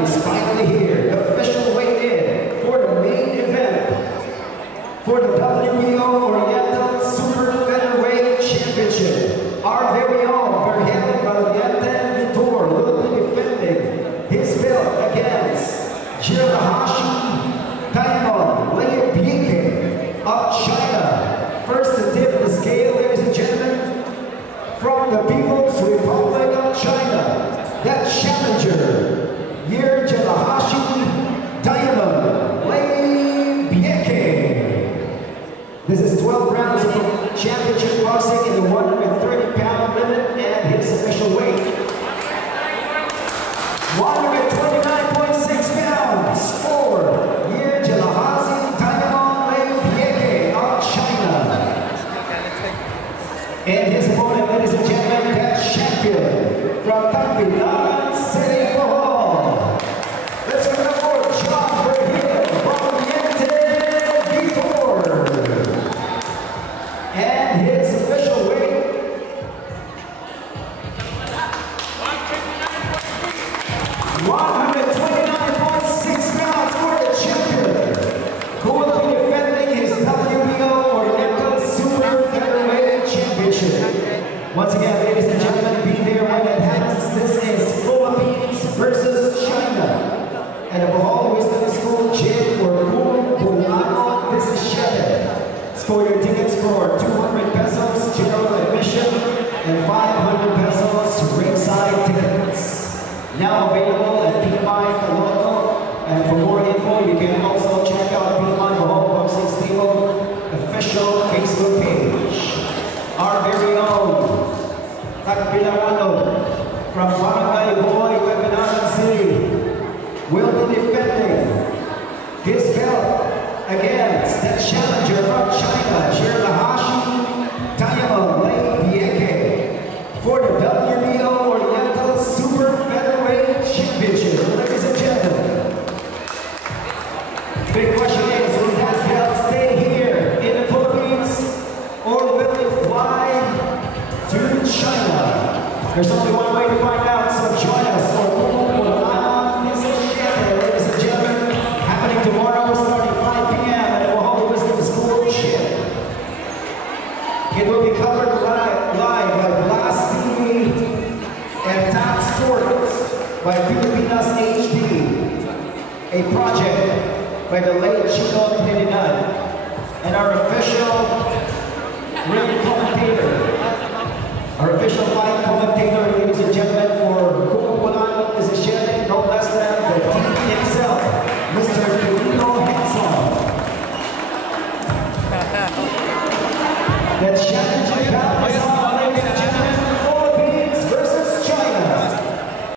It's finally here. The official weigh-in for the main event for the WBO Oriental Super Featherweight Championship. Our very own Vergel Valiente Vitor will be defending his belt against Tanahashi Diamond Leibeke of China. First to tip the scale, ladies and gentlemen, from the People's Republic of China, that challenger, Tanahashi Diamond Leibeke. This is 12 rounds of championship boxing in the 130-pound limit, and his official weight, 129.6 pounds for Tanahashi Diamond Leibeke of China. And his opponent, ladies and gentlemen, that champion from Tacubaya City, Bohol. Let's give it up for John Vergel Valiente Vitor. And his official weight, 129.6 pounds for the champion, who will be defending his WBO Oriental Super Featherweight Championship. Once again, ladies and gentlemen, be there when it happens. This is Philippines versus China. And the Bohol Wisdom School Gym for Bulano. This is Shepard. Score your tickets for 200 pesos general admission and 500 pesos ringside tickets. Now available at PMI Caloto. And for more info, you can also check out PMI Bohol Boxing Stable official Facebook page. Our very own Tacbilano from Barangay Boy, Tacubaya City, will be defending his belt against the challenger from China, Tanahashi Diamond Leibeke, for the WBO Oriental Super Featherweight Championship. Ladies and gentlemen, big question is, will that belt stay here in the Philippines, or will it fly to China? There's only one way to find out, so join us for Bulano. This is Shepard, ladies and gentlemen, happening tomorrow starting 5 p.m. at the Bohol Wisdom School Gym. It will be covered live by Blast TV and Top Sports by Pilipinas HD, a project by the late Chico Trinidad, and our official ring commentator, our official fight commentator, ladies and gentlemen, for Bulano is a champion, no less than the team himself, Mr. Quirino Henson. The championship bout is on, ladies and gentlemen.